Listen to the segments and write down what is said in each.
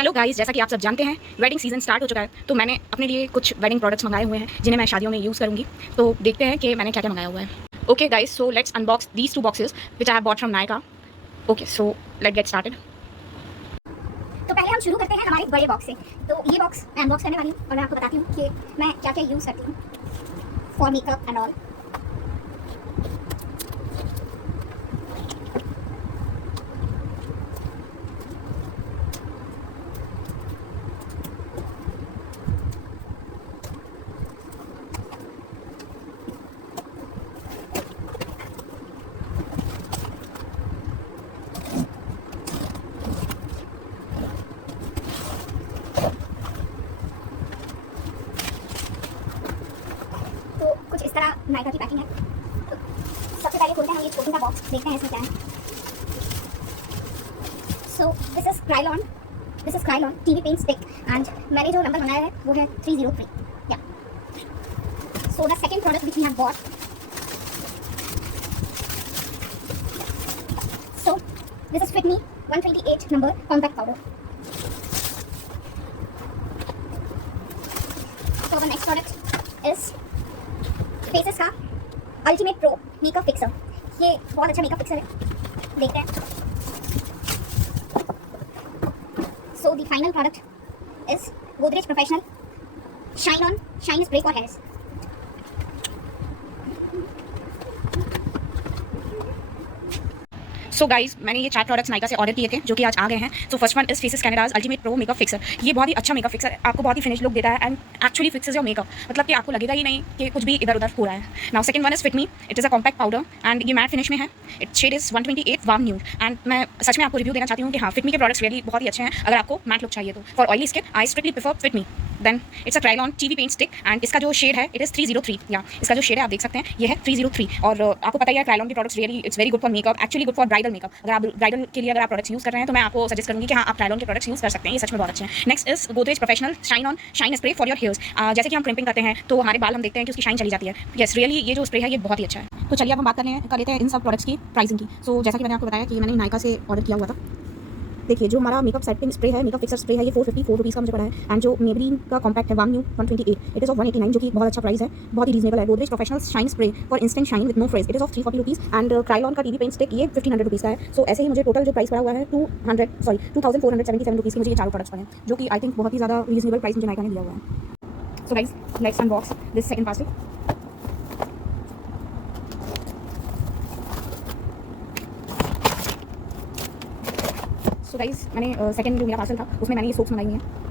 Hello guys, जैसा कि आप सब जानते हैं वेडिंग सीजन स्टार्ट हो चुका है। तो मैंने अपने लिए कुछ वेडिंग प्रोडक्ट्स मंगाए हुए हैं जिन्हें मैं शादियों में यूज़ करूंगी। तो देखते हैं कि मैंने क्या क्या मंगाया हुआ है। Okay guys, so let's unbox these two boxes which I have bought from Nykaa. Okay, so let's get started. तो पहले हम शुरू करते हैं हमारे बड़े बॉक्स से। तो ये बॉक्स मैं अनबॉक्स करने वाली हूँ और मैं आपको बताती हूँ कि मैं क्या क्या यूज़ करती हूँ फॉर मेकअप एंड ऑल। तो कुछ इस तरह नायका की पैकिंग है। तो सबसे पहले खोलते हैं हम ये छोटा सा बॉक्स, देखते हैं इसमें क्या है। So this is Kryolan TV paint stick and मैंने जो नंबर मंगाया है वो है 303। या so the second product which we have bought, so this is Fit Me 128 number compact powder. So the next product is Faces का ultimate pro makeup fixer. ये बहुत अच्छा मेकअप फिक्सर है, देखते हैं। So the final product is Godrej professional shine spray for hairs. So guys, मैंने ये 4 products Nykaa से ऑर्डर किए थे जो कि आज आ गए हैं। So first one is facescanada's ultimate pro makeup fixer. ये बहुत ही अच्छा मेकअप फिक्सर है, आपको बहुत ही फिनिश लुक देता है and actually fixes your makeup. मतलब कि आपको लगेगा ही नहीं कि कुछ भी इधर उधर हो रहा है। Now second one is Fit Me, it is a compact powder and ये मैट फिनिश में है। It shade is 128 warm nude and मैं सच में आपको रिव्यू देना चाहती हूँ कि हाँ, फिट मी के प्रोडक्ट्स रियली बहुत ही अच्छे हैं। अगर आपको मैट लुक चाहिए तो for oily skin I strictly prefer Fit Me. Then it's a Kryolan TV paint stick and इसका जो शेड है इट इज़ 303। या इसका जो शेड है आप देख सकते हैं, ये है 303। और आपको पता ही है क्राइलॉन के products really it's very good for makeup, actually good for bridal makeup. अगर आप ब्राइडल के लिए अगर आप प्रोडक्ट्स यूज़ कर रहे हैं तो मैं आपको सजेस्ट करूँगी कि हाँ, आप क्राइलॉन के प्रोडक्ट्स यूज़ कर सकते हैं, ये सच में बहुत अच्छे हैं। Next is Godrej professional shine spray for your hairs. जैसे कि हम क्रिम्पिंग करते हैं तो हमारे बाल हम देखते हैं कि उसकी शाइन चली जाती है। यस, रियली ये जो स्प्रे है ये बहुत ही अच्छा है। तो चलिए अब हम बात कर लेते हैं इन सब प्रोडक्ट्स की प्राइसिंग की। सो जैसा कि मैंने आपको बताया कि मैंने नायका से ऑर्डर किया हुआ था। देखिए, जो हमारा मेकअप सेटिंग स्प्रे है, मेकअप फिक्सर स्प्रे है, ये 454 रुपीज़ का मुझे पड़ा है। एंड जो मेबलिन का कॉम्पैक्ट है warm new 128, it is of 189, जो कि बहुत अच्छा प्राइस है, बहुत ही रीजनेबल है। Godrej professional shine spray for instant shine with no frizz, it is of 340 rupees. And Kryolan का टीवी पेंट स्टिक ये 1500 रुपीज़ का है। सो ऐसे ही मुझे टोटल जो प्राइस पड़ा हुआ है 2477 रुपीज़ की मुझे ये चारों प्रोडक्ट्स पड़े हैं, जो कि आई थिंक बहुत ही ज़्यादा रीजनेबल प्राइस मुझे नायका ने दिया हुआ है। So guys, let's unbox this second parcel. So guys, मैंने सेकंड जो मेरा पार्सल था उसमें मैंने ये सोप्स मंगाई हुई हैं।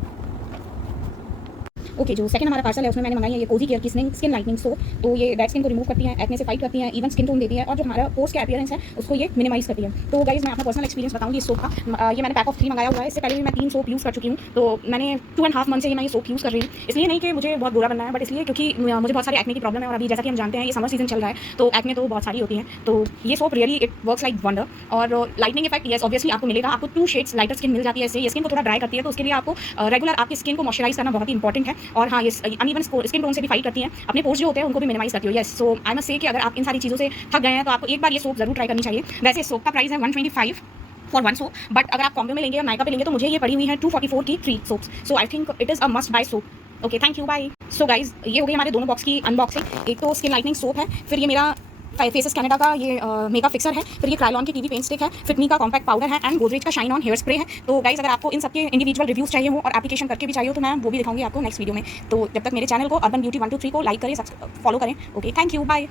ओके, जो सेकंड हमारा पार्सल है उसमें मैंने मंगाई है ये कोजी केयर की स्किन लाइटनिंग सोप। तो ये डेड स्किन को रिमूव करती है, एक्ने से फाइट करती है, इवन स्किन टोन देती है और जो हमारा पोर्स का अपीयरेंस है उसको ये मिनिमाइज करती है। तो गाइस, मैं अपना पर्सनल एक्सपीरियंस बताऊंगी इस सोप का। ये मैंने पैक ऑफ 3 मंगाया हुआ है। इससे पहले भी मैं 3 सोप यूज़ कर चुकी हूँ। तो मैंने 2.5 मंथ से मैं ये सोप यूज़ कर रही हूँ। इसलिए नहीं कि मुझे बहुत बुरा बनना है, बट इसलिए क्योंकि मुझे बहुत सारी एक्ने की प्रॉब्लम है और अभी जैसा कि हम जानते हैं ये समर सीजन चल रहा है तो एक्ने तो बहुत सारी होती है। तो ये soap really it works like wonder. और लाइटनिंग इफेक्ट यस ऑब्वियसली आपको मिलेगा, आपको 2 शेड्स लाइटर स्किन मिल जाती है इससे। ये स्किन को थोड़ा ड्राई करती है, तो उसके लिए आपको रेगुलर आपकी स्किन को मॉइस्चराइज करना बहुत ही इंपॉर्टेंट है। और हाँ, ये अनइवन स्किन टोन से भी फाइट करती है, अपने पोर्स जो होते हैं उनको भी मिनिमाइज करती है। Yes, so I must say कि अगर आप इन सारी चीज़ों से थक गए हैं तो आपको एक बार ये सोप जरूर ट्राई करनी चाहिए। वैसे सोप का प्राइस है 125 फॉर 1 सोप, बट अगर आप कॉम्बो में लेंगे और नायका पे लेंगे तो मुझे ये पड़ी हुई है 244 की 3 soaps. So I think it is a must buy soap. Okay, thank you, bye. So guys, ये हो गई हमारे दोनों बॉक्स की अनबॉक्सिंग। एक तो स्किन लाइटनिंग सोप है, फिर ये मेरा फेसेसकैनाडा का ये मेकअप फिक्सर है, फिर ये क्राइलॉन की टीवी पेंट स्टिक है, फिट मी का कॉम्पैक्ट पाउडर है एंड गोदरेज का शाइन ऑन हेयर स्प्रे है। तो गाइस, अगर आपको इन सबके इंडिविजुअल रिव्यूज चाहिए हो और एप्लीकेशन करके भी चाहिए हो तो मैं वो भी दिखाऊंगी आपको नेक्स्ट वीडियो में। तो जब तक मेरे चैनल को अर्बन ब्यूटी 123 को लाइक करें, फॉलो करें। Okay, thank you, bye.